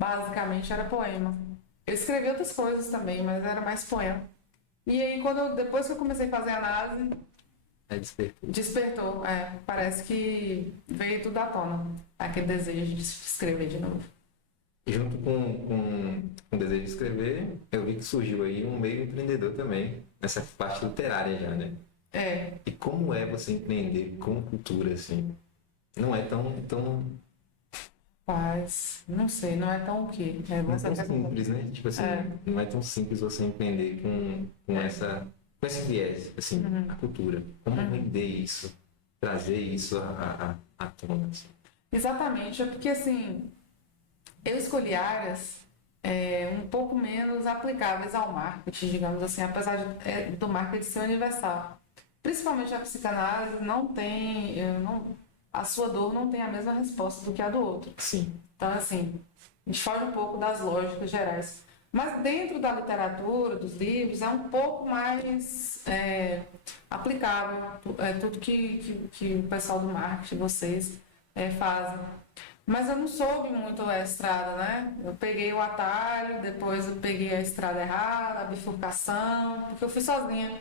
Basicamente era poema. Eu escrevi outras coisas também, mas era mais poema. E aí, depois que eu comecei a fazer análise, É despertou. despertou. Parece que veio tudo à tona. Aquele desejo de escrever de novo. E junto com o desejo de escrever, eu vi que surgiu aí um meio empreendedor também, nessa parte literária já, né? É, E como é você empreender com cultura, assim? Não é tão, mas não sei, não é tão o quê? É, não é você tão pergunta. simples, né? Tipo assim, É, não é tão simples você empreender com esse viés, assim, a uhum, cultura. Como uhum. vender isso, trazer isso à tona, assim. Exatamente, é porque assim, eu escolhi áreas um pouco menos aplicáveis ao marketing, digamos assim, apesar do marketing ser universal. Principalmente a psicanálise não tem, a sua dor não tem a mesma resposta do que a do outro. Sim. Então, assim, a gente foge um pouco das lógicas gerais. Mas dentro da literatura, dos livros, é um pouco mais aplicável tudo que o pessoal do marketing, vocês, fazem. Mas eu não soube muito a estrada, né? Eu peguei o atalho, depois eu peguei a estrada errada, a bifurcação, porque eu fui sozinha.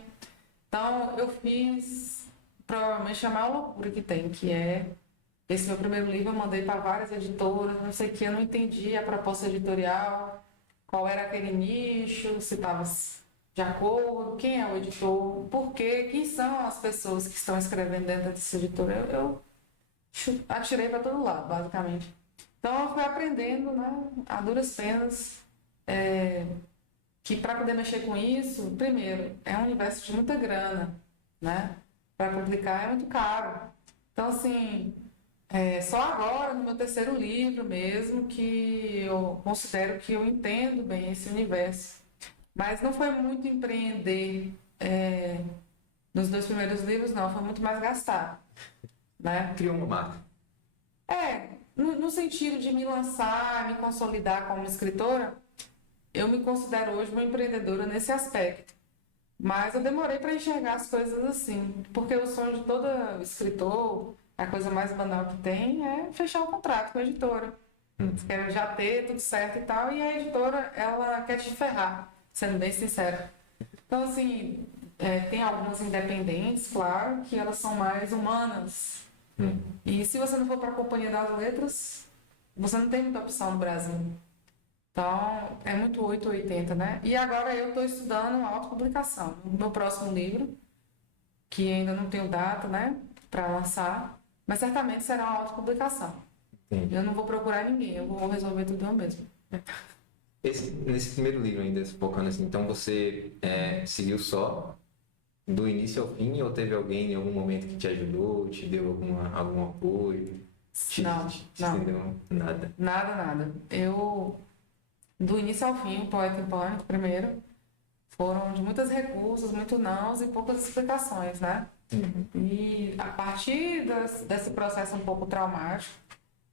Então, eu fiz provavelmente a maior loucura que tem, que é esse meu primeiro livro. Eu mandei para várias editoras, não sei o que, eu não entendi a proposta editorial, qual era aquele nicho, se estava de acordo, quem é o editor, por quê, quem são as pessoas que estão escrevendo dentro dessa editora. Eu atirei para todo lado, basicamente. Então, eu fui aprendendo, né, a duras penas, é, que para poder mexer com isso, primeiro, é um universo de muita grana, né? Para publicar é muito caro. Então, assim, só agora, no meu terceiro livro mesmo, que eu considero que eu entendo bem esse universo. Mas não foi muito empreender nos dois primeiros livros, não, foi muito mais gastar, né? Criou uma marca. No sentido de me lançar, me consolidar como escritora, eu me considero hoje uma empreendedora nesse aspecto. Mas eu demorei para enxergar as coisas assim, porque o sonho de todo escritor, a coisa mais banal que tem é fechar um contrato com a editora. Eles Uhum. querem já ter tudo certo e tal, e a editora, ela quer te ferrar, sendo bem sincera. Então, assim, tem algumas independentes, claro, que elas são mais humanas. Uhum. E se você não for para a Companhia das Letras, você não tem muita opção no Brasil. Então, é muito 880, né? E agora eu estou estudando autopublicação. O meu próximo livro, que ainda não tenho data, né, para lançar, mas certamente será uma autopublicação. Entendi. Eu não vou procurar ninguém, eu vou resolver tudo eu mesmo. Nesse primeiro livro ainda, focando assim, então você seguiu só do início ao fim ou teve alguém em algum momento que te ajudou, te deu algum apoio, Não, te não, estendeu nada? nada, nada. Eu, do início ao fim, o Poeta em Pânico, primeiro, foram de muitos recursos, muito nãos e poucas explicações, né? Uhum. E a partir desse processo um pouco traumático,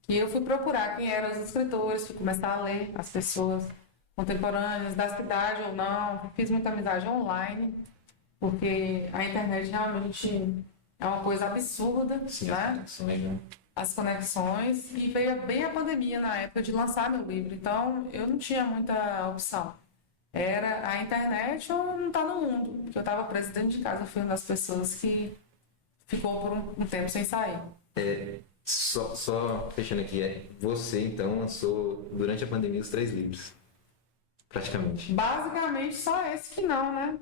que eu fui procurar quem eram os escritores, fui começar a ler as pessoas contemporâneas, da cidade ou não, fiz muita amizade online, porque a internet realmente é uma coisa absurda, Sim, as né? conexões, né? As conexões, e veio bem a pandemia na época de lançar meu livro, então eu não tinha muita opção. Era a internet ou não estar no mundo, porque eu estava presa dentro de casa, eu fui uma das pessoas que ficou por um tempo sem sair. Só fechando aqui, você então lançou durante a pandemia os três livros, praticamente. Basicamente só esse que não, né?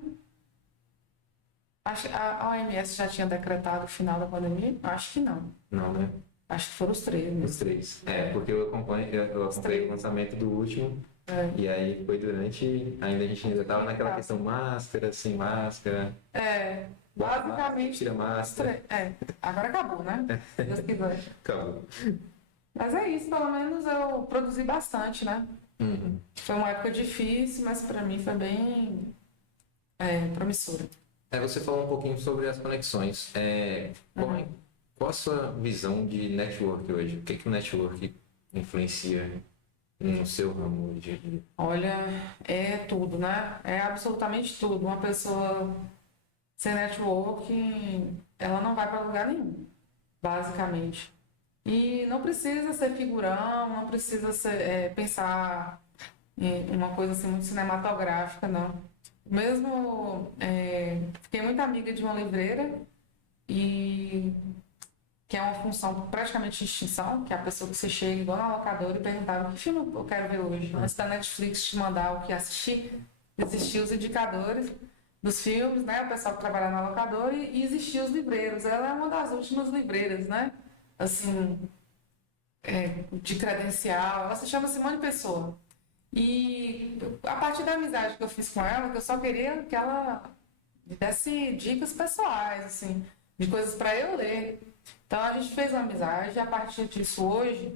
Acho que a OMS já tinha decretado o final da pandemia? Acho que não. Não, né? Acho que foram os três Os mesmo. três. Porque eu Os acompanhei o três. lançamento do último, É. e aí foi durante. Ainda a gente ainda estava Fiquei em naquela casa. questão máscara, sem máscara, bota máscara, Basicamente, tira os máscara. três. Agora acabou, né? Se Deus quiser. Acabou. Mas é isso, pelo menos eu produzi bastante, né? Uhum. Foi uma época difícil, mas para mim foi bem promissora. Você falou um pouquinho sobre as conexões. Uhum. Qual a sua visão de network hoje? O que, que o network influencia no seu ramo hoje? Olha, é tudo, né? É absolutamente tudo. Uma pessoa sem networking, ela não vai para lugar nenhum, basicamente. E não precisa ser figurão, não precisa pensar em uma coisa assim muito cinematográfica, não. Mesmo, fiquei muito amiga de uma livreira, e que é uma função praticamente de extinção, que é a pessoa que você chega igual na locadora e perguntava que filme eu quero ver hoje. Antes da Netflix te mandar o que assistir, existiam os indicadores dos filmes, né? O pessoal que trabalha na locadora, e existiam os livreiros. Ela é uma das últimas livreiras, né? Assim, de credencial. Ela se chama Simone Pessoa. E a partir da amizade que eu fiz com ela, que eu só queria que ela me desse dicas pessoais, assim, de coisas para eu ler. Então a gente fez uma amizade, e a partir disso hoje,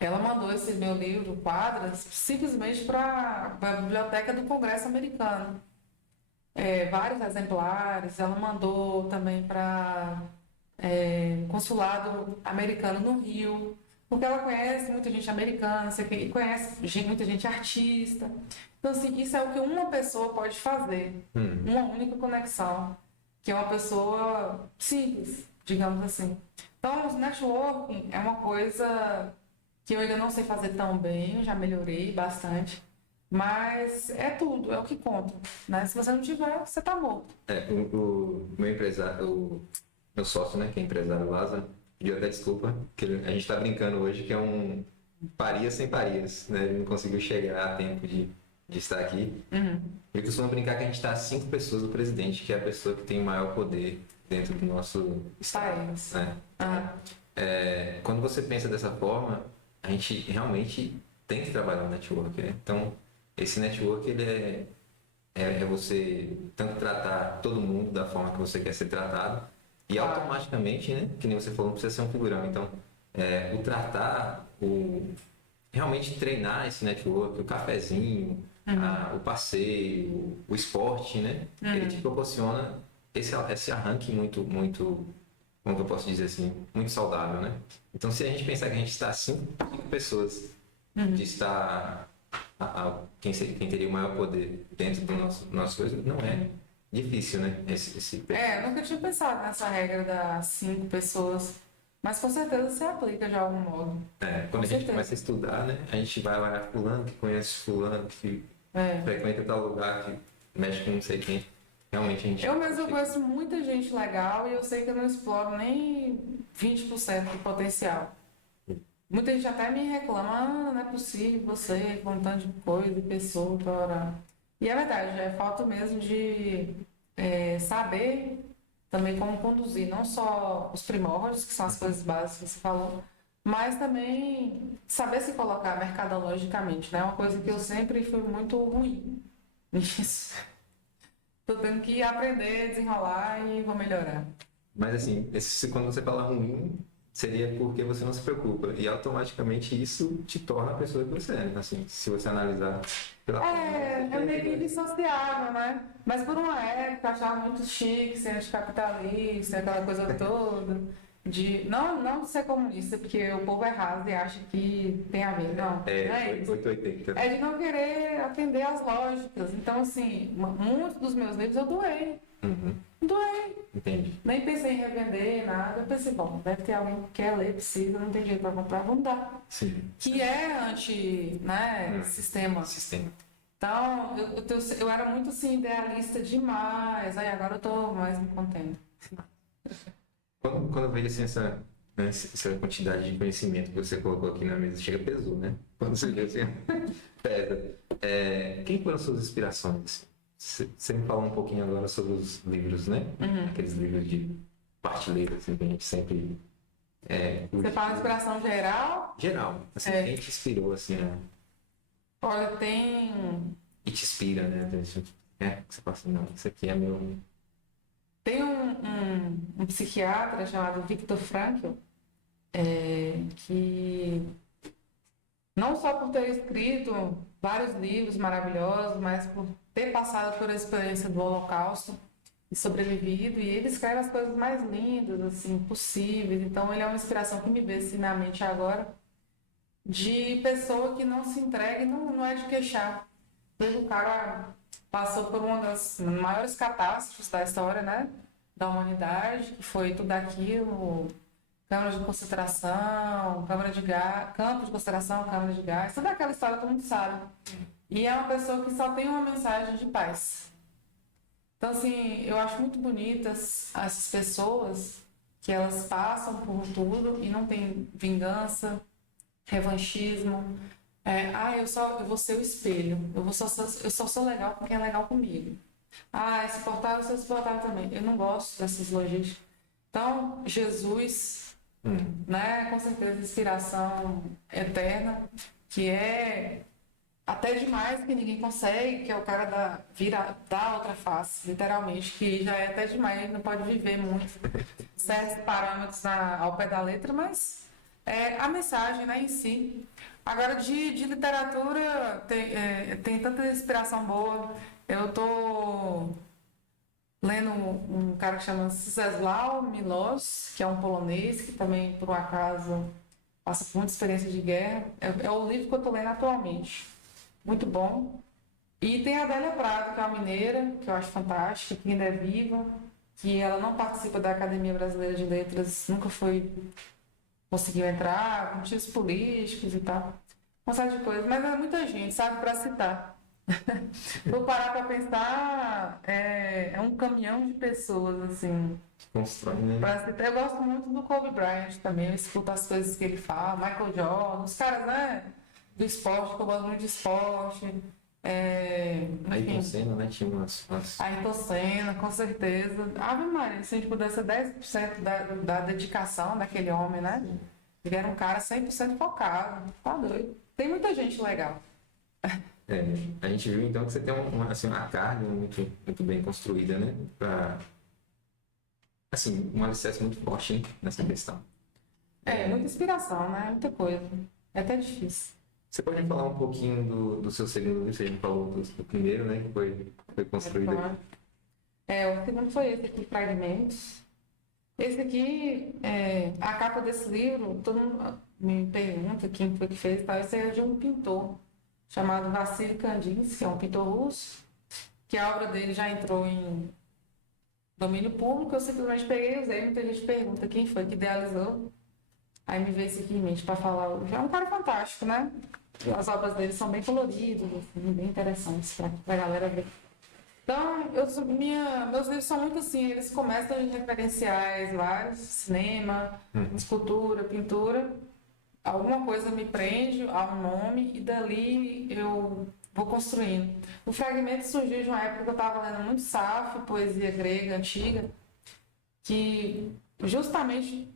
ela mandou esse meu livro, Quadras, simplesmente para a biblioteca do Congresso Americano. Vários exemplares, ela mandou também para consulado americano no Rio, porque ela conhece muita gente americana, e conhece muita gente artista. Então, assim, isso é o que uma pessoa pode fazer, uma única conexão, que é uma pessoa simples, digamos assim. Então, o networking é uma coisa que eu ainda não sei fazer tão bem, já melhorei bastante, mas é tudo, é o que conta, né? Se você não tiver, você tá morto. O meu empresário, o meu sócio, né, que é empresário Lázaro, pediu até desculpa, que a gente está brincando hoje que é um parias sem parias, né? Ele não conseguiu chegar a tempo de estar aqui. Ele costuma brincar que a gente está a 5 pessoas do presidente, que é a pessoa que tem o maior poder dentro do nosso estado. País. Né? Quando você pensa dessa forma, a gente realmente tem que trabalhar o network, né? Então, esse network, ele é você tanto tratar todo mundo da forma que você quer ser tratado, e automaticamente, né? Que nem você falou, não precisa ser um figurão. Então, o tratar, realmente treinar esse network, o cafezinho, o passeio, o esporte, né? Ele te proporciona esse arranque muito, muito, como que eu posso dizer assim, muito saudável, né? Então, se a gente pensar que a gente está 5 pessoas de estar quem teria o maior poder dentro do nosso coisa, não é difícil, né? Eu nunca tinha pensado nessa regra das 5 pessoas, mas com certeza você aplica de algum modo. Quando a gente começa a estudar, né? A gente vai lá, fulano que conhece fulano, que frequenta tal lugar, que mexe com não sei quem. Realmente a gente... Eu mesmo conheço muita gente legal e eu sei que eu não exploro nem 20% do potencial. Muita gente até me reclama, não é possível você com um tanto de coisa, de pessoa para orar. E é verdade, é falta mesmo de saber também como conduzir, não só os primórdios, que são as coisas básicas que você falou, mas também saber se colocar mercadologicamente, né? Uma coisa que eu sempre fui muito ruim nisso. Tô tendo que aprender, desenrolar e vou melhorar. Mas assim, quando você fala ruim, seria porque você não se preocupa. E automaticamente isso te torna a pessoa que você é. Assim, se você analisar pela É meio que indissociável, né? Mas por uma época eu achava muito chique ser anticapitalista, aquela coisa toda. Não de ser comunista, porque o povo é raso e acha que tem a ver. Não é isso. 880. É de não querer atender às lógicas. Então, assim, muitos dos meus livros eu doei. Doei. Entendi. Nem pensei em revender nada. Eu pensei, bom, deve ter alguém que quer ler, precisa, não tem dinheiro para comprar, vamos dar. Sim. Que é sistema. Então, eu era muito assim, idealista demais. Aí agora eu tô mais me contendo. Quando eu vejo assim, essa quantidade de conhecimento que você colocou aqui na mesa, chega pesou, né? Quando você vê assim, pesa. Quem foram suas inspirações? Você me falou um pouquinho agora sobre os livros, né? Aqueles livros de partilheira, assim, que a gente sempre... Você fala inspiração geral? Geral. Assim, quem te inspirou, assim, Olha, tem... E te inspira, né? Você fala assim, não, isso aqui é meu... Tem um psiquiatra chamado Viktor Frankl, que não só por ter escrito vários livros maravilhosos, mas por ter passado por a experiência do Holocausto e sobrevivido, e ele escreve as coisas mais lindas, assim, possíveis. Então, ele é uma inspiração que me veio assim, na mente agora, de pessoa que não se entrega e não é de queixar. O cara passou por uma das maiores catástrofes da história, né, da humanidade, que foi tudo aquilo, câmara de concentração, câmara de gás, campo de concentração, câmara de gás, toda aquela história todo mundo sabe. E é uma pessoa que só tem uma mensagem de paz. Então, assim, eu acho muito bonitas essas pessoas que elas passam por tudo e não tem vingança, revanchismo. Eu vou ser o espelho. Eu só sou legal com quem é legal comigo. É suportável, eu sou suportável também. Eu não gosto dessas logísticas. Então, Jesus, né, com certeza, inspiração eterna, que é até demais que ninguém consegue, que é o cara da outra face, literalmente, que já é até demais, não pode viver muito certos parâmetros ao pé da letra, mas a mensagem, né, em si. Agora, de literatura, tem tanta inspiração boa. Eu estou lendo um cara que chama Czesław Miłosz, que é um polonês, que também, por um acaso, passa por muita experiência de guerra. É o livro que eu estou lendo atualmente. Muito bom. E tem a Adélia Prado, que é uma mineira, que eu acho fantástica, que ainda é viva, que ela não participa da Academia Brasileira de Letras, nunca conseguiu entrar, motivos políticos e tal. Uma série de coisas, mas é muita gente, sabe, para citar. Vou parar para pensar, é um caminhão de pessoas, assim. Constrói, né? Eu gosto muito do Kobe Bryant também, eu escuto as coisas que ele fala, Michael Jordan, os caras, né, do esporte, que eu gosto muito de esporte. Ayrton Senna, né? Tinha umas... Ayrton Senna, com certeza. Ave Maria, se a gente pudesse 10% da dedicação daquele homem, né? Ele era um cara 100% focado, tá doido. Tem muita gente legal. A gente viu então que você tem uma carga muito, muito bem construída, né? Um alicerce muito forte, né? Nessa questão. Muita inspiração, né? Muita coisa. É até difícil. Você pode falar um pouquinho do seu segundo livro? Você já falou do primeiro, né? Que foi construído aqui. O segundo foi esse aqui, Fragmentos. Esse aqui, a capa desse livro, todo mundo me pergunta quem foi que fez, tá? Esse é de um pintor chamado Vassily Kandinsky, que é um pintor russo, que a obra dele já entrou em domínio público. Eu simplesmente peguei e usei. Muita gente pergunta quem foi que idealizou. Aí me veio esse aqui em mente para falar. É um cara fantástico, né? As obras dele são bem coloridas, assim, bem interessantes para a galera ver. Então, meus livros são muito assim, eles começam em referenciais vários, cinema, escultura, pintura. Alguma coisa me prende a um nome e dali eu vou construindo. O Fragmento surgiu de uma época que eu estava lendo muito Safo, poesia grega antiga, que justamente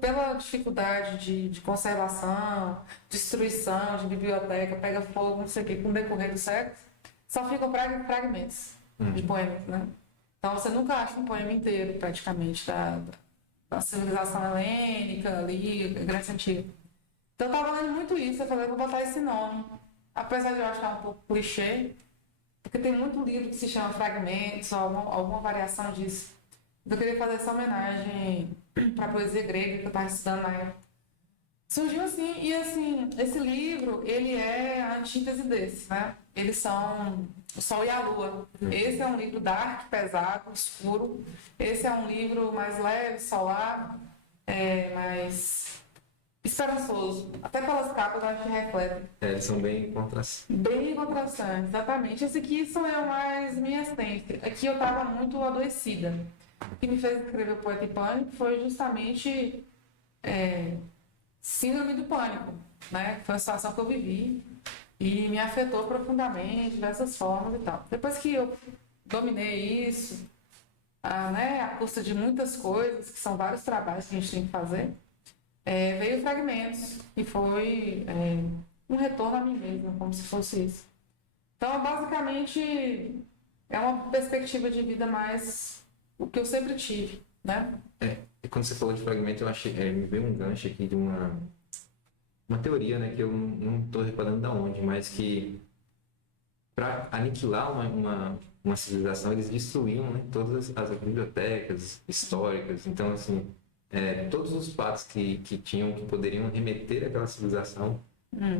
pela dificuldade de conservação, destruição de biblioteca, pega fogo, não sei o que, com o decorrer dos séculos, só ficam fragmentos de poemas, né? Então você nunca acha um poema inteiro, praticamente, da civilização helênica ali, Grécia Antiga. Então eu estava lendo muito isso, eu falei, vou botar esse nome. Apesar de eu achar um pouco clichê, porque tem muito livro que se chama Fragmentos, ou alguma variação disso. Eu queria fazer essa homenagem para a poesia grega que eu estava estudando na época. Surgiu assim, e assim, esse livro, ele é a antítese desse, né? Eles são o Sol e a Lua. Esse é um livro dark, pesado, escuro. Esse é um livro mais leve, solar, mais esperançoso. Até pelas capas eu acho que refletem. Eles são bem contrastantes. Bem contrastantes, exatamente. Esse aqui são mais minha essência. Aqui eu estava muito adoecida. O que me fez escrever o Poeta em Pânico foi justamente síndrome do pânico, né? Foi uma situação que eu vivi e me afetou profundamente, de diversas formas e tal. Depois que eu dominei isso, a custa de muitas coisas, que são vários trabalhos que a gente tem que fazer, veio Fragmentos, e foi um retorno a mim mesma, como se fosse isso. Então, basicamente, é uma perspectiva de vida mais o que eu sempre tive, né? E quando você falou de fragmento, eu achei, me veio um gancho aqui de uma teoria, né, que eu não estou reparando de onde, mas que para aniquilar uma civilização, eles destruíam, né, todas as bibliotecas históricas. Então, assim, todos os fatos que poderiam remeter àquela civilização,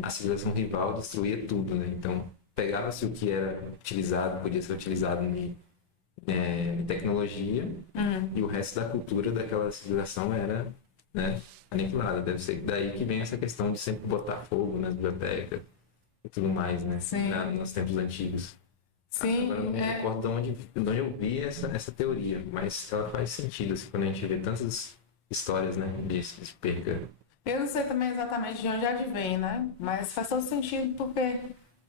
a civilização rival destruía tudo, né? Então, pegava-se o que era utilizado, podia ser utilizado em tecnologia, e o resto da cultura daquela civilização era né? Manipulada. Deve ser daí que vem essa questão de sempre botar fogo na biblioteca e tudo mais, né? Sim. Nos tempos antigos. Sim, Agora eu não me recordo de onde eu vi essa teoria, mas ela faz sentido, assim, quando a gente vê tantas histórias, né, de perca. eu não sei também exatamente de onde advém, né? Mas faz todo sentido porque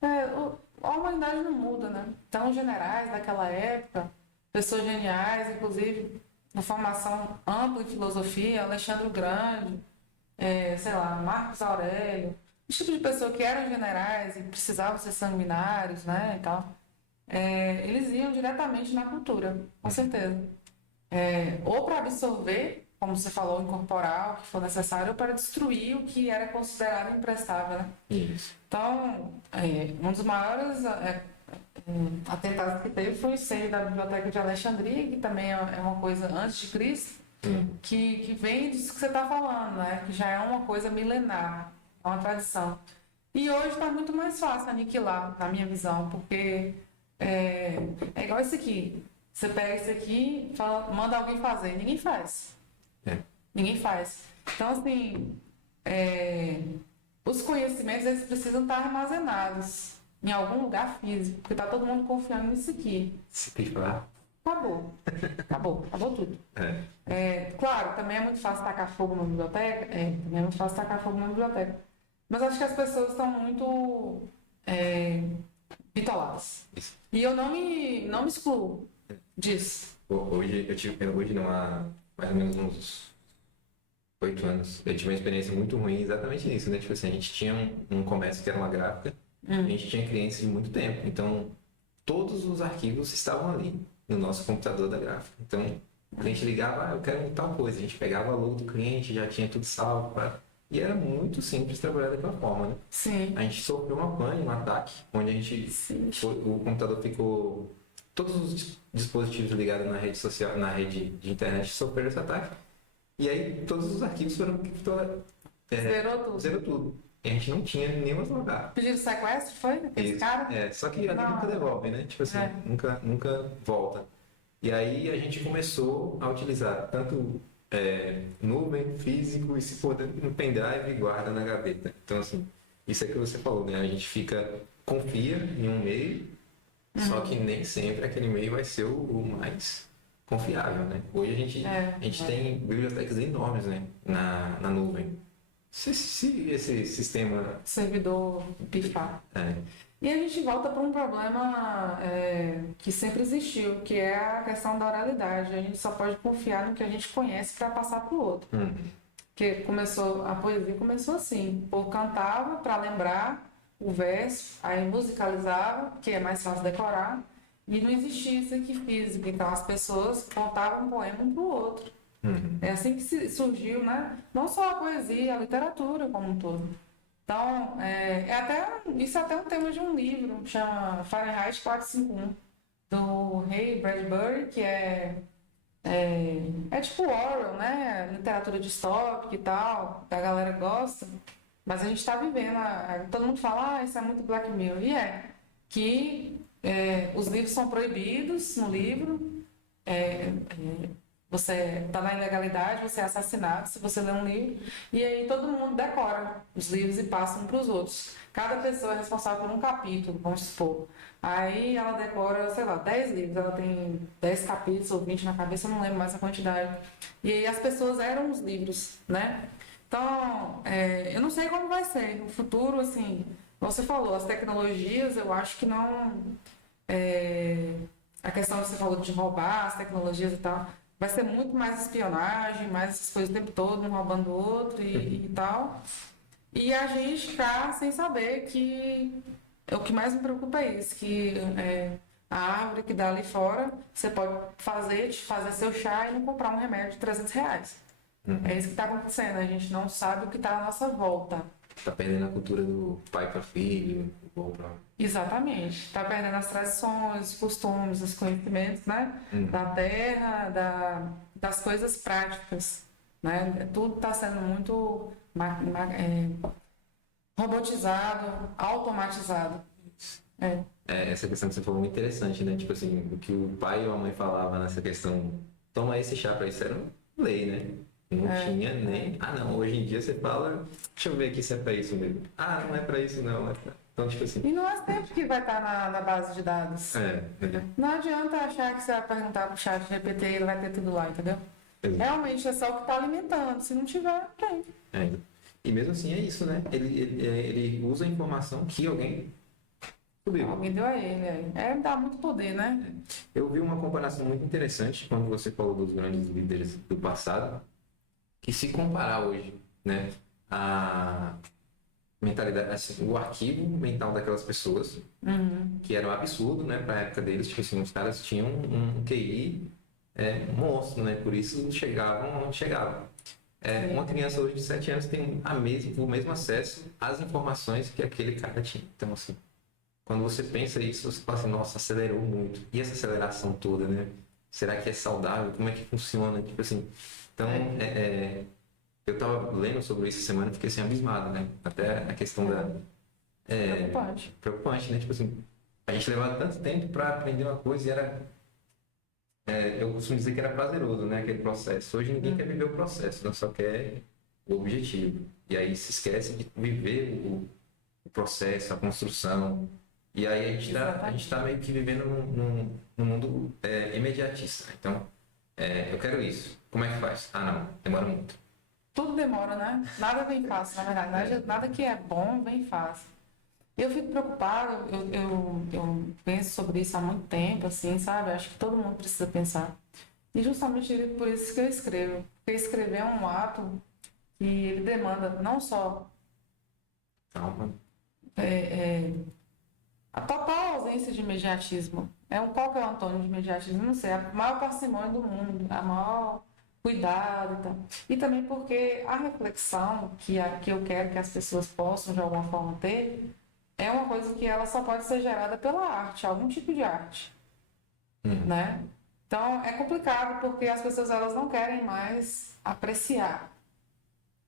a humanidade não muda, né? Então, os generais daquela época, pessoas geniais, inclusive, com formação ampla em filosofia, Alexandre o Grande, sei lá, Marcos Aurélio, esse tipo de pessoa que eram generais e precisavam ser sanguinários, né, e tal, eles iam diretamente na cultura, com certeza. Ou para absorver, como você falou, incorporar o que for necessário, ou para destruir o que era considerado imprestável, né? Isso. Então, um dos maiores atentados que teve foi o incêndio da Biblioteca de Alexandria, que também é uma coisa antes de Cristo, que vem disso que você está falando, né? Que já é uma coisa milenar, é uma tradição. E hoje está muito mais fácil aniquilar, na minha visão, porque é igual esse aqui. Você pega esse aqui, manda alguém fazer, ninguém faz. Ninguém faz. Então, assim, os conhecimentos eles precisam estar armazenados em algum lugar físico, porque está todo mundo confiando nisso aqui. Se falar. Acabou. Acabou tudo. Claro, também é muito fácil tacar fogo na biblioteca. Também é muito fácil tacar fogo na biblioteca. Mas acho que as pessoas estão muito bitoladas. Isso. E eu não me excluo disso. Hoje numa, mais ou menos uns 8 anos, eu tive uma experiência muito ruim exatamente nisso, né? Tipo assim, a gente tinha um comércio que era uma gráfica, a gente tinha clientes de muito tempo, então todos os arquivos estavam ali no nosso computador da gráfica. Então, o cliente ligava, eu quero tal coisa, a gente pegava a logo do cliente, já tinha tudo salvo, e era muito simples trabalhar daquela forma, né? Sim. A gente sofreu uma pane, um ataque, onde a gente, o computador ficou, todos os dispositivos ligados na rede social, na rede de internet sofreram esse ataque. E aí todos os arquivos foram zerou tudo. E a gente não tinha nenhuma lugar. Pediram sequestro, foi? Aquele cara? Só que ali nunca devolve, né? Tipo assim, nunca volta. E aí a gente começou a utilizar tanto nuvem, físico e se for no pendrive, guarda na gaveta. Então, assim, isso é que você falou, né? A gente confia em um meio, só que nem sempre aquele meio vai ser o mais confiável, né? Hoje a gente tem bibliotecas enormes, né? Na nuvem. Se esse sistema... Servidor pifar. E a gente volta para um problema que sempre existiu, que é a questão da oralidade. A gente só pode confiar no que a gente conhece para passar para o outro. Porque a poesia começou assim. O povo cantava para lembrar o verso, aí musicalizava, que é mais fácil decorar, e não existia isso aqui físico. Então as pessoas contavam um poema um para o outro. É assim que surgiu, né? Não só a poesia, a literatura como um todo. Então, isso é até um tema de um livro, chama Fahrenheit 451, do Ray Bradbury, que é tipo Orwell, né? Literatura distópica e tal, que a galera gosta. Mas a gente está vivendo, todo mundo fala, isso é muito Black Mirror. E que os livros são proibidos no livro, você está na ilegalidade, você é assassinado se você lê um livro, e aí todo mundo decora os livros e passa um para os outros. Cada pessoa é responsável por um capítulo, vamos supor. Aí ela decora, sei lá, 10 livros, ela tem 10 capítulos ou 20 na cabeça, eu não lembro mais a quantidade. E aí as pessoas eram os livros, né? Então, eu não sei como vai ser no futuro, assim, como você falou, as tecnologias, eu acho que não... a questão que você falou de roubar as tecnologias e tal... Vai ser muito mais espionagem, mais essas coisas o tempo todo, um roubando o outro e tal. E a gente ficar sem saber que... O que mais me preocupa é isso, que a árvore que dá ali fora, você pode fazer seu chá e não comprar um remédio de R$300. É isso que está acontecendo, a gente não sabe o que está à nossa volta. Tá perdendo a cultura do pai para filho, Exatamente. Está perdendo as tradições, os costumes, os conhecimentos, né? Da terra, das coisas práticas. Né? Tudo está sendo muito robotizado, automatizado. Essa questão que você falou é muito interessante, né? Tipo assim, o que o pai ou a mãe falava nessa questão, toma esse chá para isso era lei, né? Não tinha nem. Ah, não, hoje em dia você fala, deixa eu ver aqui se é pra isso mesmo. Ah, não é pra isso, não. Então, tipo assim. E não é sempre que vai estar na base de dados. É. Não adianta achar que você vai perguntar pro chat GPT e ele vai ter tudo lá, entendeu? Exato. Realmente é só o que está alimentando. Se não tiver, tem. É. E mesmo assim é isso, né? Ele usa a informação que alguém subiu. Alguém deu a ele aí. Dá muito poder, né? Eu vi uma comparação muito interessante quando você falou dos grandes líderes do passado, que se comparar hoje, né, a mentalidade, assim, o arquivo mental daquelas pessoas, que era um absurdo, né, para a época deles, tipo assim, os caras tinham um QI monstro, né, por isso chegavam onde chegavam. Uma criança hoje de 7 anos tem o mesmo acesso às informações que aquele cara tinha. Então, assim, quando você pensa isso, você fala assim, nossa, acelerou muito. E essa aceleração toda, né? Será que é saudável? Como é que funciona? Tipo assim, então, eu estava lendo sobre isso essa semana e fiquei assim, abismado, né? Até a questão da... Preocupante. Preocupante, né? Tipo assim, a gente levava tanto tempo para aprender uma coisa e era... eu costumo dizer que era prazeroso, né? Aquele processo. Hoje ninguém quer viver o processo, né? Só quer o objetivo. E aí se esquece de viver o processo, a construção. E aí a gente tá meio que vivendo num mundo imediatista. Então, eu quero isso. Como é que faz? Ah, não. Demora muito. Tudo demora, né? Nada vem fácil, na verdade. Nada que é bom vem fácil. Eu fico preocupada, eu penso sobre isso há muito tempo, assim, sabe? Acho que todo mundo precisa pensar. E justamente por isso que eu escrevo. Porque escrever é um ato que ele demanda não só Calma. a total ausência de imediatismo. Qual que é o antônimo de imediatismo? Não sei, a maior parcimônia do mundo, a maior cuidado e tal. E também porque a reflexão que eu quero que as pessoas possam, de alguma forma, ter, é uma coisa que ela só pode ser gerada pela arte, algum tipo de arte, né? Então, é complicado porque as pessoas elas não querem mais apreciar,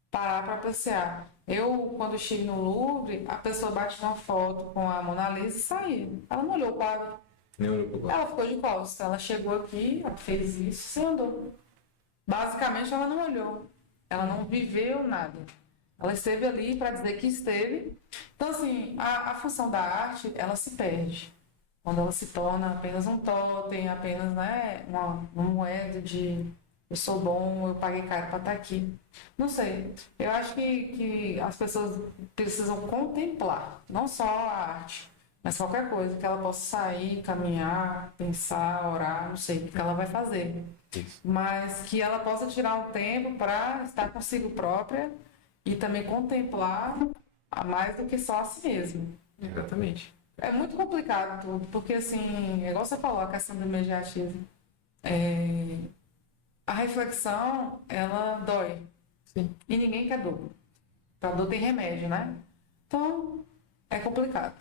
parar para apreciar. Eu, quando estive no Louvre, a pessoa bate uma foto com a Mona Lisa e saiu. Ela não olhou o quadro. Ela ficou de costas. Ela chegou aqui, ela fez isso e andou. Basicamente, ela não olhou. Ela não viveu nada. Ela esteve ali para dizer que esteve. Então, assim, a função da arte, ela se perde. Quando ela se torna apenas um totem, apenas, né, uma moeda de eu sou bom, eu paguei caro para estar aqui. Não sei. Eu acho que as pessoas precisam contemplar, não só a arte, mas qualquer coisa, que ela possa sair, caminhar, pensar, orar, não sei o que ela vai fazer. Isso. Mas que ela possa tirar um tempo para estar consigo própria e também contemplar a mais do que só a si mesma. Exatamente. É muito complicado tudo, porque assim, igual você falou, a questão do imediatismo. A reflexão, ela dói. Sim. E ninguém quer dor. Pra dor tem remédio, né? Então, é complicado.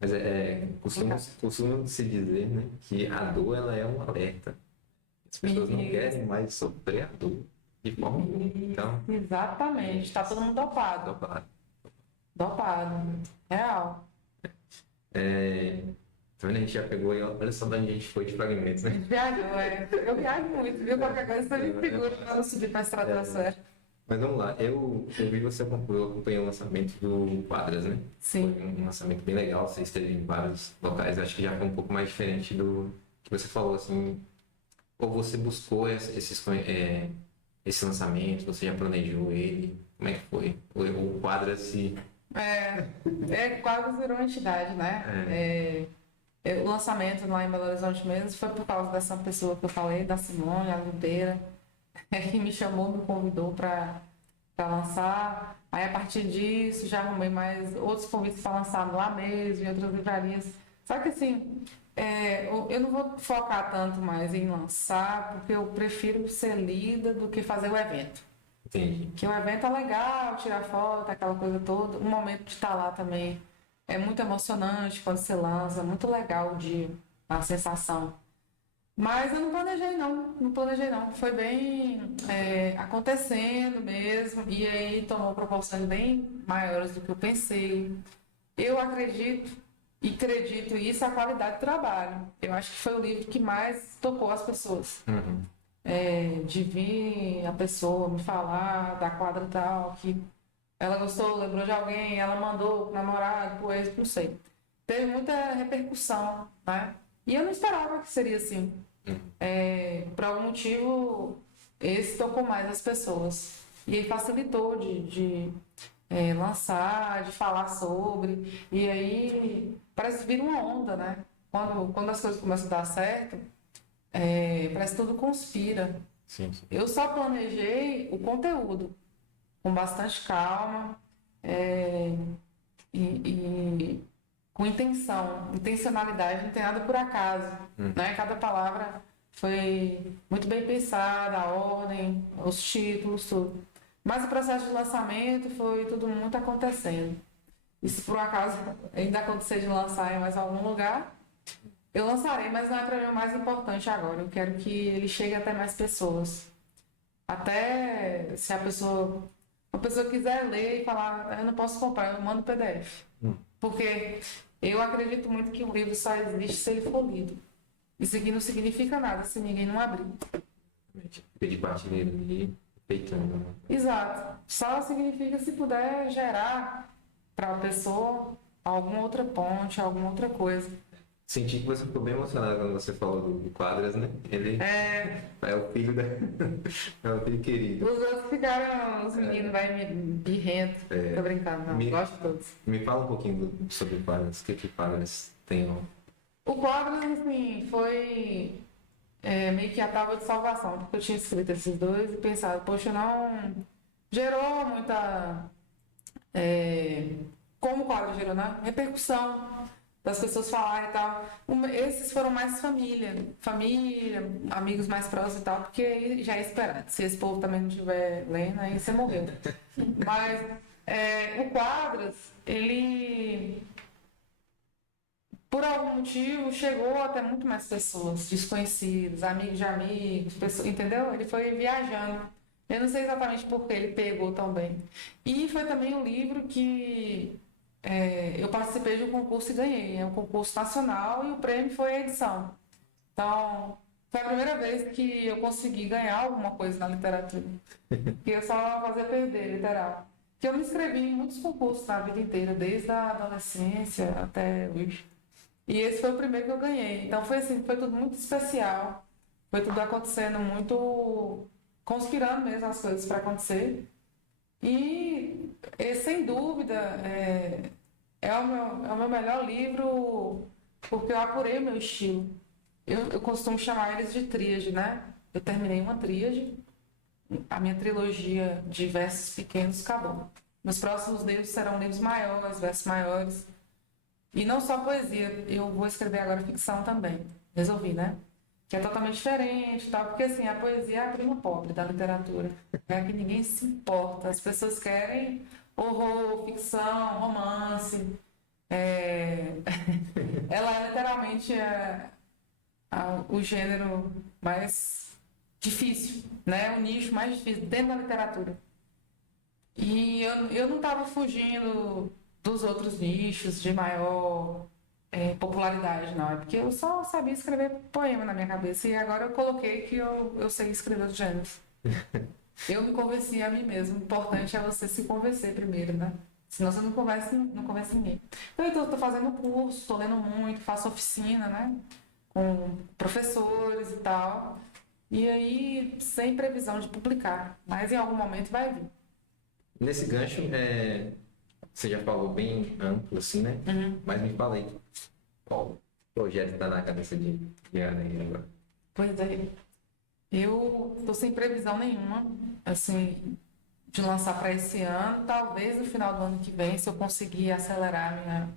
Mas costuma se dizer, né, que a dor ela é um alerta. As pessoas não querem mais sofrer a dor de forma alguma. Então, exatamente. Está todo mundo dopado. Dopado. Real. Tá vendo? A gente já pegou e olha só de onde a gente foi de fragmentos, né? A gente viajou, Eu viajo muito, viu? Qualquer coisa você me segura para não subir para a estrada da série. Mas vamos lá, eu vi você acompanhei o lançamento do Quadras, né? Sim. Foi um lançamento bem legal, você esteve em vários locais, acho que já foi um pouco mais diferente do que você falou, assim, ou você buscou esse lançamento, você já planejou ele, como é que foi? O Quadras se... Quase virou uma entidade, né? O lançamento lá em Belo Horizonte mesmo foi por causa dessa pessoa que eu falei, da Simone, a Ludeira, que me chamou, me convidou para lançar. Aí, a partir disso, já arrumei mais outros convites para lançar lá mesmo, em outras livrarias. Só que, assim, eu não vou focar tanto mais em lançar, porque eu prefiro ser lida do que fazer o evento. Entendi. Que o evento é legal, tirar foto, aquela coisa toda. O momento de estar lá também é muito emocionante quando você lança, muito legal o dia, a sensação. Mas eu não planejei não. Foi bem acontecendo mesmo, e aí tomou proporções bem maiores do que eu pensei. Eu acredito isso a qualidade do trabalho. Eu acho que foi o livro que mais tocou as pessoas. de vir a pessoa me falar da quadra tal, que ela gostou, lembrou de alguém, ela mandou pro namorado, pro ex, não sei. Teve muita repercussão, né? E eu não esperava que seria assim. Por algum motivo, esse tocou mais as pessoas. E aí facilitou de lançar, de falar sobre. E aí parece que vira uma onda, né? Quando as coisas começam a dar certo, parece que tudo conspira. Sim, sim. Eu só planejei o conteúdo com bastante calma e com intencionalidade, não tem nada por acaso, né? Cada palavra foi muito bem pensada, a ordem, os títulos, tudo. Mas o processo de lançamento foi tudo muito acontecendo. E se por acaso ainda acontecer de lançar em mais algum lugar, eu lançarei, mas não é para mim o mais importante agora. Eu quero que ele chegue até mais pessoas. Até se a pessoa quiser ler e falar, eu não posso comprar, eu mando o PDF. Porque eu acredito muito que um livro só existe se ele for lido. Isso aqui não significa nada se ninguém não abrir. Fica de partilheiro ali, feitando, né? Exato. Só significa se puder gerar para a pessoa alguma outra ponte, alguma outra coisa. Senti que você ficou bem emocionado quando você falou do Quadras, né? Ele é o filho da... é o filho querido. Os outros ficaram, os meninos vai birrento. Tô brincando, não. Gosto de todos. Me fala um pouquinho sobre o Quadras. O que Quadras tem? O Quadras, assim, foi meio que a tábua de salvação, porque eu tinha escrito esses dois e pensado, poxa, não gerou muita. Como o quadro gerou, né? Repercussão das pessoas falarem e tal. Esses foram mais família, amigos mais próximos e tal, porque aí já é esperado. Se esse povo também não estiver lendo, aí você morreu. Mas o Quadras, ele, por algum motivo, chegou até muito mais pessoas, desconhecidos, amigos de amigos, pessoas, entendeu? Ele foi viajando. Eu não sei exatamente por que ele pegou tão bem. E foi também um livro que eu participei de um concurso e ganhei. É um concurso nacional e o prêmio foi a edição. Então, foi a primeira vez que eu consegui ganhar alguma coisa na literatura. Que eu só fazia perder, literal. Que eu me inscrevi em muitos concursos na vida inteira, desde a adolescência até hoje. E esse foi o primeiro que eu ganhei. Então foi assim, foi tudo muito especial. Foi tudo acontecendo muito, conspirando mesmo as coisas para acontecer. E sem dúvida, é o meu melhor livro, porque eu apurei o meu estilo. Eu costumo chamar eles de tríade, né? Eu terminei uma tríade, a minha trilogia de versos pequenos acabou. Meus próximos livros serão livros maiores, versos maiores. E não só poesia, eu vou escrever agora ficção também. Resolvi, né? Que é totalmente diferente, tal, porque assim, a poesia é a prima pobre da literatura. É a que ninguém se importa. As pessoas querem horror, ficção, romance. Ela é literalmente o gênero mais difícil, né? O nicho mais difícil dentro da literatura. E eu não estava fugindo dos outros nichos de maior popularidade, não. É porque eu só sabia escrever poema na minha cabeça e agora eu coloquei que eu sei escrever os gêneros. Eu me convenci a mim mesmo. O importante é você se convencer primeiro, né? Senão você não convence ninguém. Então, eu estou fazendo curso, estou lendo muito, faço oficina, né? Com professores e tal. E aí, sem previsão de publicar. Mas em algum momento vai vir. Nesse gancho, você já falou bem amplo, assim, né? Mas me fala aí, qual projeto está na cabeça de Ana aí agora? Pois é. Eu estou sem previsão nenhuma, assim, de lançar para esse ano. Talvez no final do ano que vem, se eu conseguir acelerar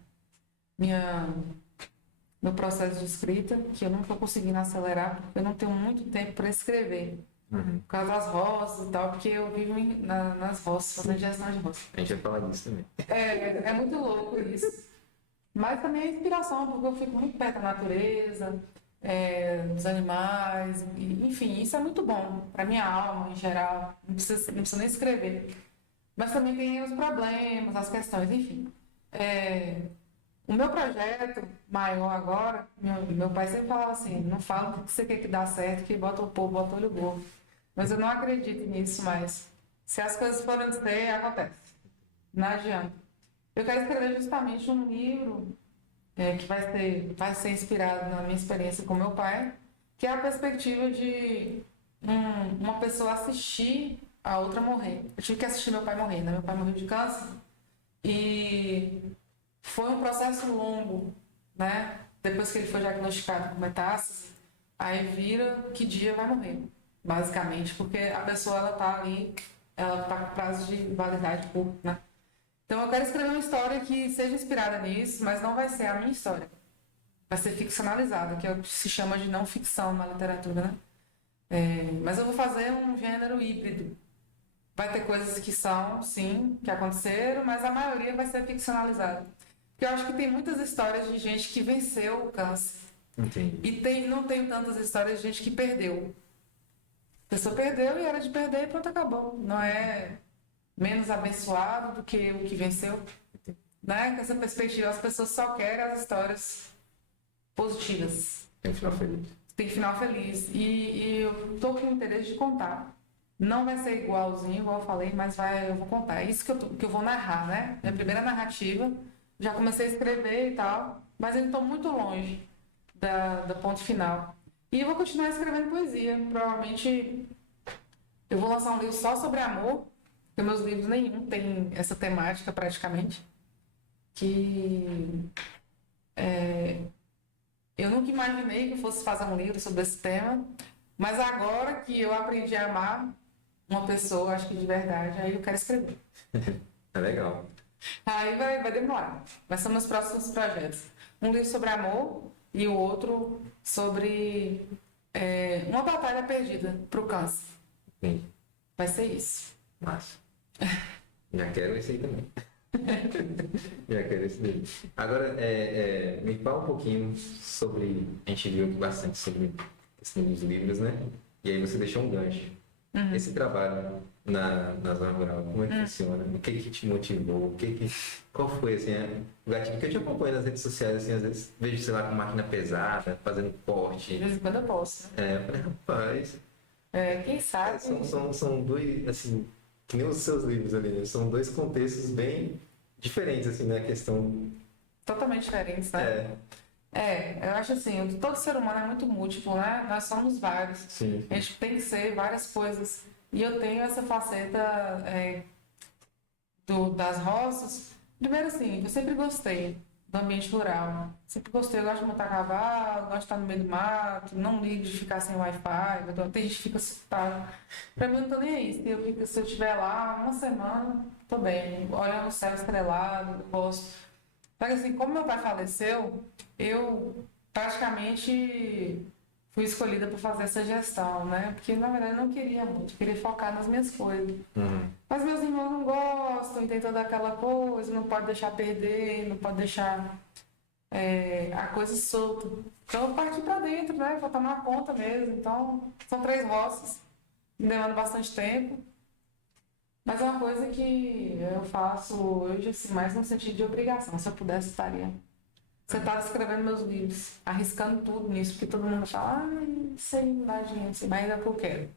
meu processo de escrita, que eu não estou conseguindo acelerar, porque eu não tenho muito tempo para escrever. Por causa das roças e tal, porque eu vivo nas roças, fazendo gestão de roças. A gente vai falar disso também. É muito louco isso. Mas também é inspiração, porque eu fico muito perto da natureza, dos animais, enfim, isso é muito bom para minha alma em geral. Não precisa nem escrever. Mas também tem os problemas, as questões, enfim. O meu projeto maior agora, meu pai sempre falava assim, não fala o que você quer que dá certo, que bota o povo, bota o olho gordo. Mas eu não acredito nisso mais. Se as coisas forem ser, acontece. Não adianta. Eu quero escrever justamente um livro que vai ser inspirado na minha experiência com meu pai, que é a perspectiva de uma pessoa assistir a outra morrer. Eu tive que assistir meu pai morrer, né? Meu pai morreu de câncer e foi um processo longo, né? Depois que ele foi diagnosticado com metástase, aí vira que dia vai morrer, basicamente, porque a pessoa ela tá ali, ela tá com prazo de validade curto, né? Então eu quero escrever uma história que seja inspirada nisso, mas não vai ser a minha história. Vai ser ficcionalizada, que é o que se chama de não ficção na literatura, né? Mas eu vou fazer um gênero híbrido. Vai ter coisas que são, sim, que aconteceram, mas a maioria vai ser ficcionalizada. Porque eu acho que tem muitas histórias de gente que venceu o câncer. Entendi. E não tem tantas histórias de gente que perdeu. A pessoa perdeu e era de perder e pronto, acabou. Não é menos abençoado do que o que venceu. Né? Com essa perspectiva, as pessoas só querem as histórias positivas. Tem um final feliz. Tem final feliz. E eu tô com interesse de contar. Não vai ser igualzinho, igual eu falei, mas eu vou contar. É isso que eu vou narrar, né? Minha primeira narrativa. Já comecei a escrever e tal, mas ainda estou muito longe do ponto final. E eu vou continuar escrevendo poesia. Provavelmente eu vou lançar um livro só sobre amor, porque meus livros nenhum tem essa temática praticamente. Que eu nunca imaginei que eu fosse fazer um livro sobre esse tema, mas agora que eu aprendi a amar uma pessoa, acho que de verdade, aí eu quero escrever. É legal. Aí vai demorar. Mas são meus próximos projetos. Um livro sobre amor e o outro sobre uma batalha perdida para o câncer. Sim. Vai ser isso. Massa. Já quero esse aí também. Já quero esse daí. Agora, me fala um pouquinho sobre. A gente viu aqui bastante sobre questão dos livros, né? E aí você deixou um gancho. Esse trabalho na zona rural, como é que funciona? O que te motivou? Qual foi, assim, o gatilho? Porque eu te acompanho nas redes sociais, assim, às vezes vejo, sei lá, com máquina pesada, fazendo corte. De vez em quando eu posso. Eu falei, rapaz, Quem sabe. são dois, assim, que nem os seus livros ali, né? São dois contextos bem diferentes, assim, na questão. Totalmente diferentes, né? Eu acho assim, todo ser humano é muito múltiplo, né? Nós somos vários. Sim. A gente tem que ser várias coisas. E eu tenho essa faceta das roças. Primeiro assim, eu sempre gostei do ambiente rural. Sempre gostei, eu gosto de montar cavalo, gosto de estar no meio do mato, não ligo de ficar sem Wi-Fi. Tem gente que fica assustada. Pra mim, eu não tô nem aí. Se eu estiver lá uma semana, tô bem. Olhando o céu estrelado, eu gosto. Só que assim, como meu pai faleceu, eu praticamente fui escolhida para fazer essa gestão, né? Porque na verdade eu não queria muito, eu queria focar nas minhas coisas. Mas meus irmãos não gostam, e tem toda aquela coisa, não pode deixar perder, não pode deixar a coisa solta. Então eu parti para dentro, né? Vou tomar conta mesmo. Então, são 3 roças, me demanda bastante tempo. Mas é uma coisa que eu faço hoje, assim, mais no sentido de obrigação. Se eu pudesse, estaria sentada escrevendo meus livros, arriscando tudo nisso, porque todo mundo fala, isso aí não dá dinheiro, mas é o que eu quero.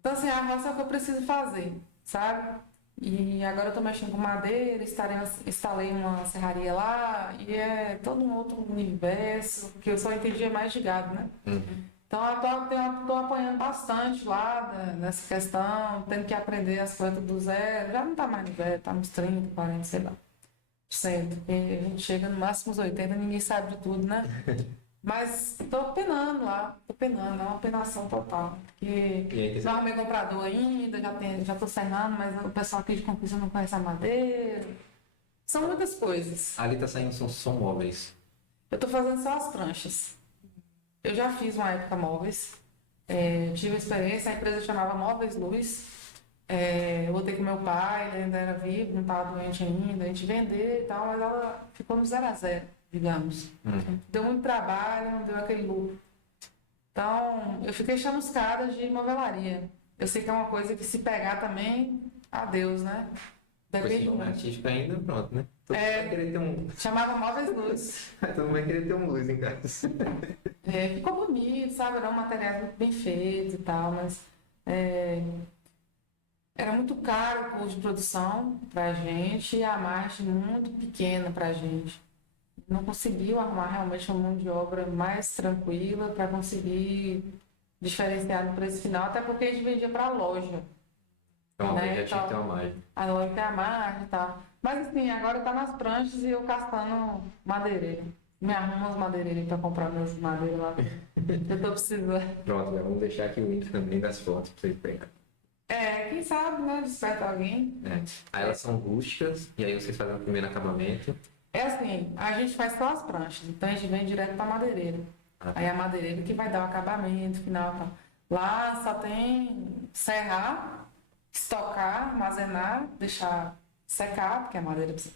Então, assim, a roça é o que eu preciso fazer, sabe? E agora eu tô mexendo com madeira, instalei uma serraria lá, e é todo um outro universo, que eu só entendia mais de gado, né? Então, eu tô apanhando bastante lá nessa questão, tendo que aprender as coisas do zero. Já não tá mais no zero, tá nos 30, 40, sei lá. Porque a gente chega no máximo uns 80, ninguém sabe de tudo, né? Mas tô penando lá, é uma penação total. Porque não arrumei comprador ainda, já tô saindo, mas o pessoal aqui de Conquista não conhece a madeira. São muitas coisas. Ali tá saindo, são móveis. Eu tô fazendo só as pranchas. Eu já fiz uma época móveis, tive experiência, a empresa chamava Móveis Luz. Eu voltei com meu pai, ele ainda era vivo, não estava doente ainda, a gente vendeu e tal, mas ela ficou no 0 a 0, digamos. Deu muito trabalho, não deu aquele lucro. Então, eu fiquei chamuscada de novelaria. Eu sei que é uma coisa que se pegar também, adeus, né? Depende Depois muito. artística ainda, pronto, né? Todo mundo vai querer ter um. Chamava Móveis Luz. Todo mundo vai querer ter um luz em casa. Ficou bonito, sabe? Era um material muito bem feito e tal, mas é, era muito caro o custo de produção pra gente e a margem muito pequena pra gente. Não conseguiu arrumar realmente uma mão de obra mais tranquila para conseguir diferenciar no preço final, até porque a gente vendia para a loja. Então, Né? já tinha que ter uma margem. A loja tem a margem e tal. Mas assim, agora tá nas pranchas e eu caçando madeireiro. Me arrumo umas madeireiras para comprar meus madeiras lá. Eu tô precisando. Pronto, né? Vamos deixar aqui o link também das fotos para vocês pegarem. Quem sabe, né? Desperta alguém. Aí elas são rústicas, e aí vocês fazem o primeiro acabamento. É assim, a gente faz só as pranchas, então a gente vem direto para a madeireira. Aí a madeireira que vai dar o acabamento final e tal. Lá só tem serrar, estocar, armazenar, deixar secar, porque a madeira precisa.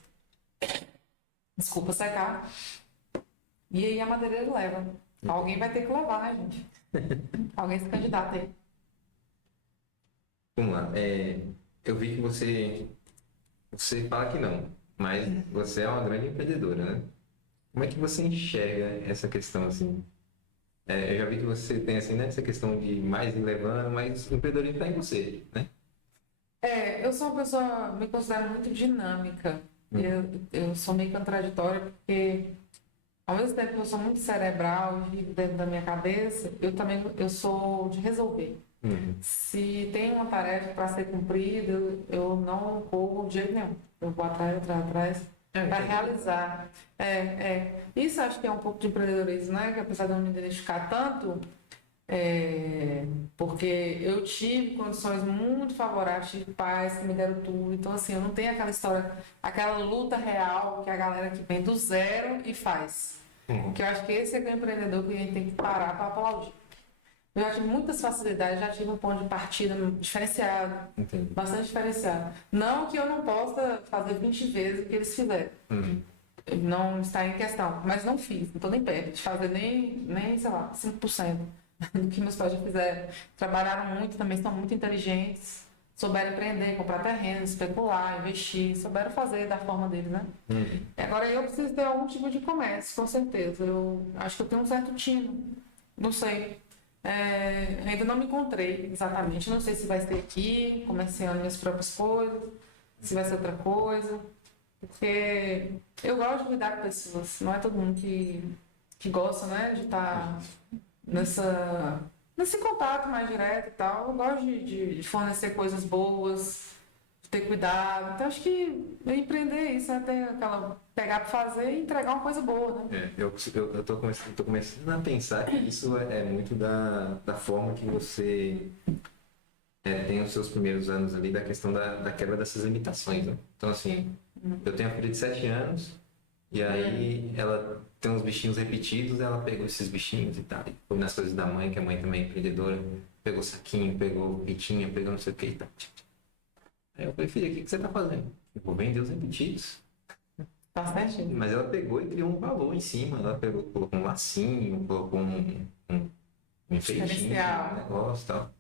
Desculpa, secar. E aí a madeireira leva. Alguém vai ter que levar, né, gente? Alguém se candidata aí. Vamos lá. Eu vi que você fala que não, mas você é uma grande empreendedora, né? Como é que você enxerga essa questão assim? Eu já vi que você tem assim, né, essa questão de mais ir levando, mas o empreendedorismo está em você, né? Eu sou uma pessoa, me considero muito dinâmica. Eu sou meio contraditória, porque ao mesmo tempo que eu sou muito cerebral e vivo dentro da minha cabeça, eu sou de resolver. Se tem uma tarefa para ser cumprida, eu não corro de jeito nenhum. Eu vou atrás, para realizar. Isso acho que é um pouco de empreendedorismo, né? Que apesar de eu não me identificar tanto, porque eu tive condições muito favoráveis, tive pais que me deram tudo. Então, assim, eu não tenho aquela história, aquela luta real que a galera que vem do zero e faz. Que eu acho que esse é o empreendedor que a gente tem que parar para aplaudir. Eu já tive muitas facilidades, já tive um ponto de partida diferenciado, Entendi. bastante diferenciado. Não que eu não possa fazer 20 vezes o que eles fizeram. Não está em questão, mas não fiz, não estou nem perto de fazer nem, sei lá, 5% do que meus pais já fizeram. Trabalharam muito, também são muito inteligentes, souberam empreender, comprar terreno, especular, investir, souberam fazer da forma deles, né? Agora eu preciso ter algum tipo de comércio, com certeza. Eu acho que eu tenho um certo tino, não sei. Ainda não me encontrei exatamente. Não sei se vai ser aqui, comerciando minhas próprias coisas, se vai ser outra coisa. Porque eu gosto de lidar com pessoas. Não é todo mundo que gosta, né, de estar nesse contato mais direto e tal. Eu gosto de fornecer coisas boas, de ter cuidado. Então acho que empreender é isso, né? Ter pegar para fazer e entregar uma coisa boa, né? Eu tô começando a pensar que isso é muito da forma que você tem os seus primeiros anos ali, da questão da quebra dessas limitações, né? Então, assim, eu tenho uma filha de 7 anos, e aí ela tem uns bichinhos repetidos, ela pegou esses bichinhos e tal, e foi nas coisas da mãe, que a mãe também é empreendedora, pegou saquinho, pegou pitinha, pegou não sei o que e tal. Aí eu falei, filha, o que você tá fazendo? Eu vou vender os repetidos. Tá certinho. Mas ela pegou e criou um valor em cima. Ela colocou um lacinho, colocou um enfeitinho, Diferencial. um negócio e tal.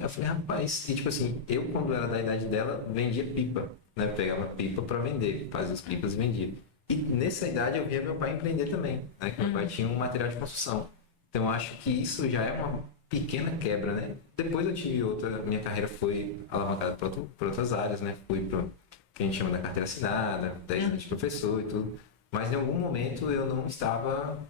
Eu falei, rapaz, e tipo assim, eu quando era da idade dela, vendia pipa, né? Pegava pipa para vender, fazia as pipas e vendia. E nessa idade eu via meu pai empreender também, né? Que meu pai tinha um material de construção. Então eu acho que isso já é uma pequena quebra, né? Depois eu tive minha carreira foi alavancada para outras áreas, né? Fui para que a gente chama da carteira assinada, 10 anos de professor e tudo. Mas em algum momento eu não estava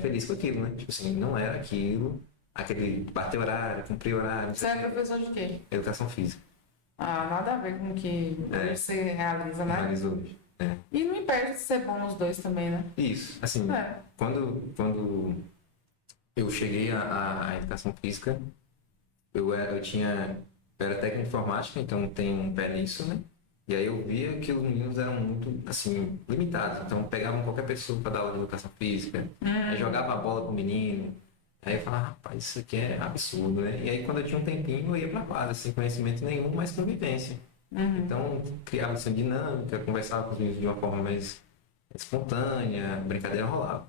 feliz com aquilo, né? Tipo assim, não era aquilo, aquele bater horário, cumprir horário. Você é professor de quê? Educação física. Nada a ver com o que hoje você realiza, né? Mas hoje. E não impede de ser bom nos dois também, né? Isso, assim, quando eu cheguei à educação física, eu era técnico de informática, então tenho um pé nisso, né? E aí eu via que os meninos eram muito, assim, limitados. Então pegavam qualquer pessoa para dar aula de educação física, aí jogava a bola com o menino. Aí eu falava, rapaz, isso aqui é absurdo, né? E aí quando eu tinha um tempinho, eu ia pra quadra, sem conhecimento nenhum, mas com vivência. Então criava essa dinâmica, conversava com os meninos de uma forma mais espontânea, brincadeira rolava.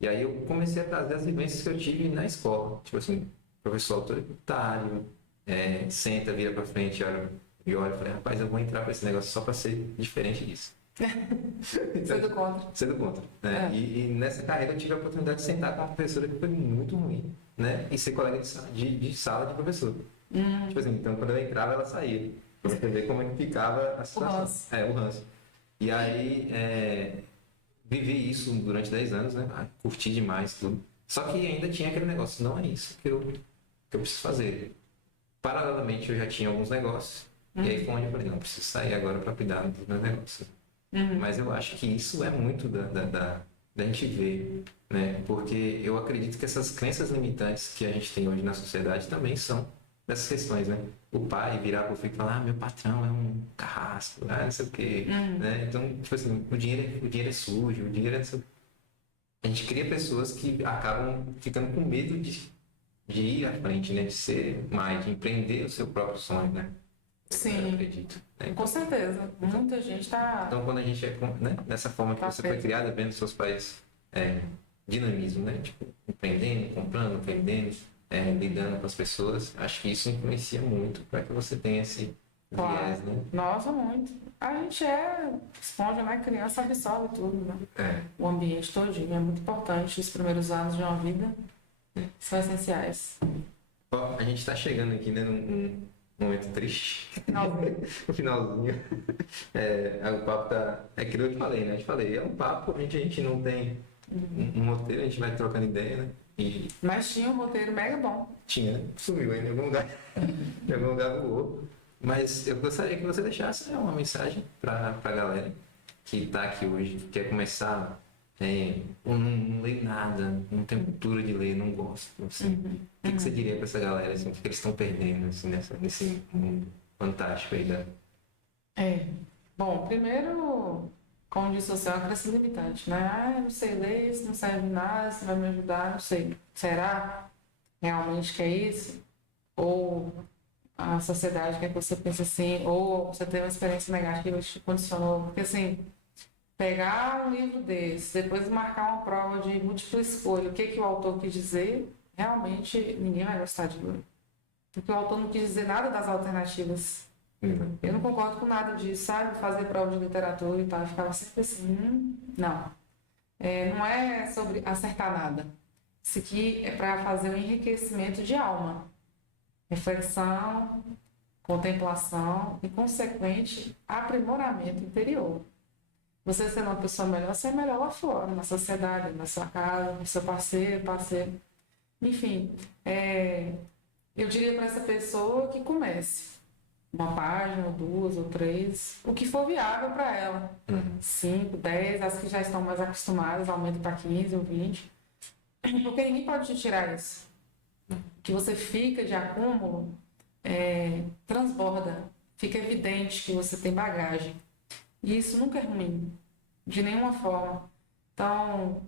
E aí eu comecei a trazer as vivências que eu tive na escola. Tipo assim, professor autoritário, senta, vira pra frente, olha E eu olho e falei, rapaz, eu vou entrar para esse negócio só para ser diferente disso. Ser do contra. Ser do contra. Né? E nessa carreira eu tive a oportunidade de sentar com uma professora que foi muito ruim, né? E ser colega de sala de professor. Tipo assim, então quando eu entrava, ela saía. Pra você ver como é que ficava a situação. O ranço. E aí, vivi isso durante 10 anos, né? Curti demais tudo. Só que ainda tinha aquele negócio, não é isso que eu preciso fazer. Paralelamente, eu já tinha alguns negócios. E aí foi onde eu falei, não, preciso sair agora para cuidar dos meus negócios. Mas eu acho que isso é muito da gente ver, né? Porque eu acredito que essas crenças limitantes que a gente tem hoje na sociedade também são dessas questões, né? O pai virar pro filho e falar, meu patrão é um carrasco, não sei o quê, né? Então, tipo assim, o dinheiro é sujo, o dinheiro é... A gente cria pessoas que acabam ficando com medo de ir à frente, né? De ser mais, de empreender o seu próprio sonho, né? Sim, eu acredito. Né? Então, com certeza. Muita gente está... Então, quando a gente né? Dessa forma que você foi criada, vendo seus pais dinamismo, né? Tipo, empreendendo, comprando, vendendo, lidando com as pessoas, acho que isso influencia muito para que você tenha esse viés, né? Nossa, muito. A gente é esponja, né? Criança absorve tudo, né? O ambiente todinho é muito importante. Os primeiros anos de uma vida são essenciais. Bom, a gente está chegando aqui, né? Num momento triste. No finalzinho. O papo tá... É aquilo que eu te falei, né? Eu te falei, é um papo onde a gente não tem um roteiro, a gente vai trocando ideia, né? Mas tinha um roteiro mega bom. Tinha, né? Sumiu aí em algum lugar. Em algum lugar voou. Mas eu gostaria que você deixasse uma mensagem para a galera que está aqui hoje, que quer começar, não lê nada, não tem cultura de ler, não gosta. Assim. O que você diria para essa galera? Assim, o que eles estão perdendo assim, nesse mundo fantástico aí da... Bom, primeiro, como disse você, é uma crença limitante, né? Eu não sei ler, isso não serve de nada, isso vai me ajudar, não sei. Será realmente que é isso? Ou a sociedade quer que você pense assim, ou você teve uma experiência negativa que te condicionou? Porque, assim, pegar um livro desse, depois marcar uma prova de múltipla escolha, o que o autor quis dizer, realmente ninguém vai gostar de ler. Porque o autor não quis dizer nada das alternativas. Eu não concordo com nada disso, sabe? Fazer prova de literatura e tal, eu ficava sempre assim, não. Não é sobre acertar nada. Isso aqui é para fazer um enriquecimento de alma. Reflexão, contemplação e consequente aprimoramento interior. Você sendo uma pessoa melhor, você é melhor lá fora, na sociedade, na sua casa, no seu parceiro. Enfim, eu diria para essa pessoa que comece uma página, ou 2, ou 3, o que for viável para ela. 5, 10, as que já estão mais acostumadas, aumenta para 15 ou 20. Porque ninguém pode te tirar isso. Que você fica de acúmulo, transborda, fica evidente que você tem bagagem. E isso nunca é ruim, de nenhuma forma. Então,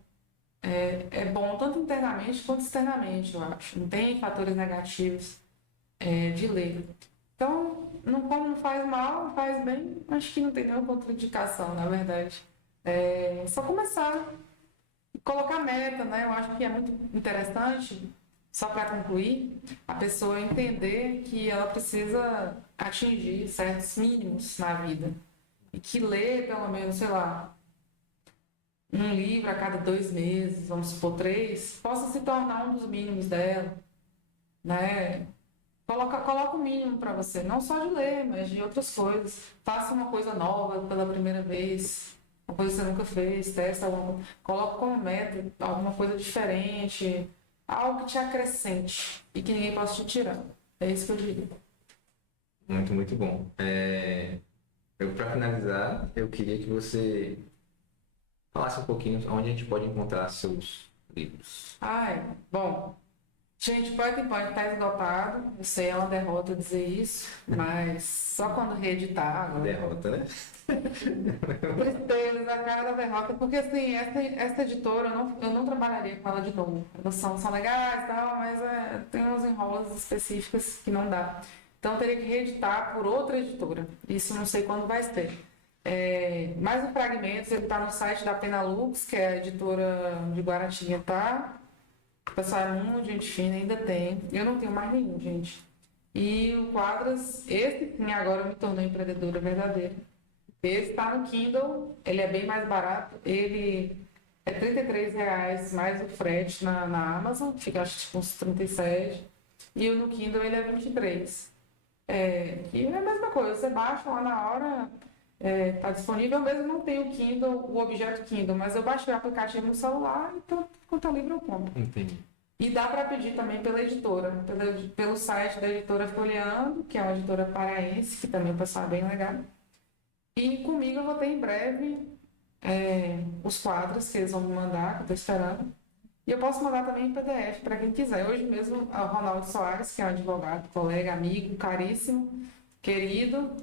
é bom tanto internamente quanto externamente, eu acho. Não tem fatores negativos de ler. Então, como não faz mal, não faz bem, acho que não tem nenhuma contraindicação, na verdade. É só começar. Colocar meta, né? Eu acho que é muito interessante, só para concluir, a pessoa entender que ela precisa atingir certos mínimos na vida. E que ler, pelo menos, sei lá, um livro a cada 2 meses, vamos supor 3, possa se tornar um dos mínimos dela, né? Coloca o mínimo para você, não só de ler, mas de outras coisas. Faça uma coisa nova pela primeira vez, uma coisa que você nunca fez, testa alguma coisa. Coloca como meta alguma coisa diferente, algo que te acrescente e que ninguém possa te tirar. É isso que eu diria. Muito, muito bom. Para finalizar, eu queria que você falasse um pouquinho onde a gente pode encontrar seus livros. Bom, gente, Poeta em Pânico está esgotado. Eu sei, é uma derrota dizer isso, mas só quando reeditar. Agora... Derrota, né? Tristeza, a cara da derrota, porque assim, essa editora, eu não trabalharia com ela de novo. Elas são legais e tal, mas tem uns enrolos específicos que não dá. Então, eu teria que reeditar por outra editora. Isso não sei quando vai ser. Mas o Fragmentos, ele está no site da Penalux, que é a editora de Guaratinguetá. O pessoal é muito gente fina, ainda tem. Eu não tenho mais nenhum, gente. E o Quadras, esse sim, agora eu me tornei empreendedora verdadeira. Esse está no Kindle, ele é bem mais barato, ele é R$ 33 mais o frete na Amazon, fica acho que uns 37, e no Kindle ele é 23. E é a mesma coisa, você baixa lá na hora, está disponível. Eu mesmo não tenho o Kindle, o objeto Kindle, mas eu baixei o aplicativo no celular, então quando tá livre eu compro. Entendi. E dá para pedir também pela editora, pelo site da editora Folheando, que é uma editora paraense, que também o pessoal é bem legal. E comigo eu vou ter em breve os quadros que eles vão me mandar, que eu estou esperando. E eu posso mandar também em PDF para quem quiser. Hoje mesmo, o Ronaldo Soares, que é um advogado, colega, amigo, caríssimo, querido,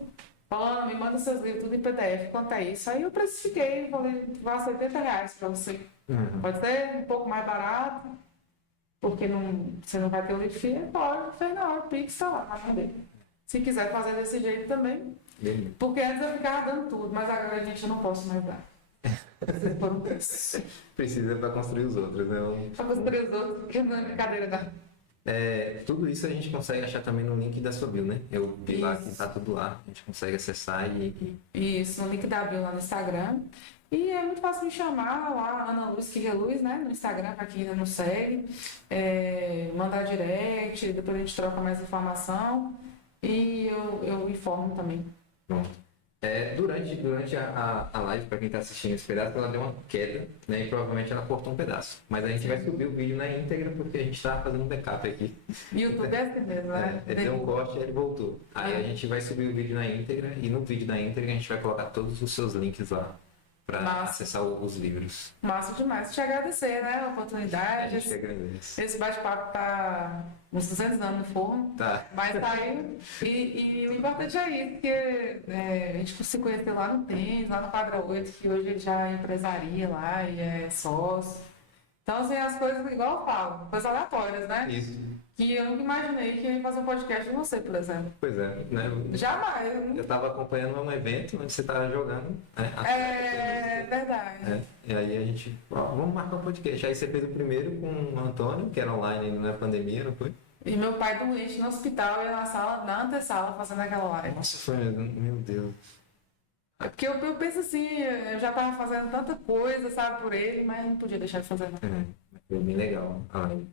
falando, me manda seus livros tudo em PDF, quanto é isso? Aí eu precifiquei, falei, vai R$ 70 para você. Pode ser um pouco mais barato, porque você não vai ter o livro físico, pode, fez na hora, o Pix está lá, na mão dele. Se quiser fazer desse jeito também. Porque antes eu ficava dando tudo, mas agora, gente, eu não posso mais dar. Vocês foram preço. Precisa para construir os outros, né? Para construir os outros, porque não é brincadeira, não. Tudo isso a gente consegue achar também no link da sua bio, né? Eu vi lá que tá tudo lá, a gente consegue acessar Isso, no link da bio lá no Instagram. E é muito fácil me chamar lá, Ana Luz que Reluz, né? No Instagram, para quem ainda não segue. Mandar direct, depois a gente troca mais informação. E eu informo também. Pronto. Durante a live, para quem está assistindo esse pedaço, ela deu uma queda, né? E provavelmente ela cortou um pedaço. Mas a gente vai subir o vídeo na íntegra porque a gente está fazendo um backup aqui. YouTube é assim mesmo, né? Ele deu um corte e ele voltou. Aí a gente vai subir o vídeo na íntegra e no vídeo na íntegra a gente vai colocar todos os seus links lá para acessar os livros. Massa demais. Te agradecer, né? A oportunidade. A gente agradece. Esse bate-papo tá uns 200 anos no forno. Tá. Mas tá aí. E o importante é isso, porque a gente se conheceu lá no Tênis, lá no Quadra 8, que hoje ele já é empresaria lá e é sócio. Então, assim, as coisas, igual eu falo, coisas aleatórias, né? Isso. Que eu nunca imaginei que ia fazer um podcast de você, por exemplo. Pois é, né? Jamais. Eu estava acompanhando um evento onde você estava jogando, né? Verdade. E aí a gente, vamos marcar um podcast. Aí você fez o primeiro com o Antônio, que era online na pandemia, não foi? E meu pai doente no hospital, ia na antessala, fazendo aquela live. Nossa, foi, meu Deus. Porque eu penso assim, eu já tava fazendo tanta coisa, sabe, por ele, mas não podia deixar de fazer, não. Foi bem legal a live.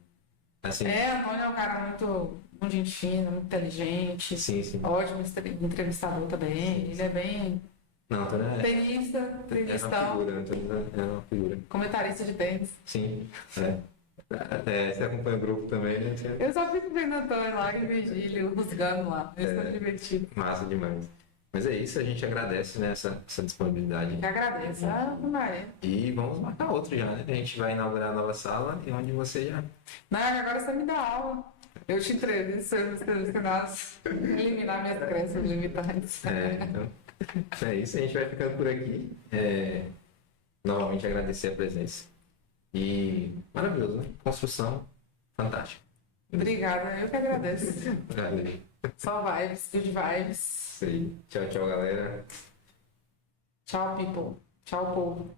Assim, Antônio é um cara muito gente fina, muito inteligente. Sim. Ótimo entrevistador também. Ele é bem não, Antônio tenista, é uma figura. Comentarista de tênis. Sim, você acompanha o grupo também, né? Eu só fico vendo Antônio lá em Virgílio, rusgando lá. Eles estão divertidos. Massa demais. Mas é isso, a gente agradece, né, essa disponibilidade. Eu agradeço. Maria. E vamos marcar outro já, né? A gente vai inaugurar a nova sala e onde você já... Não, agora você me dá aula. Eu te entrevisto, se eu eliminar minhas crenças limitantes. Então, é isso, a gente vai ficando por aqui. Novamente agradecer a presença. E maravilhoso, né? Construção fantástica. Obrigada, eu que agradeço. Valeu. Só vibes, good vibes. Isso aí. Tchau, galera. Tchau, people. Tchau, povo.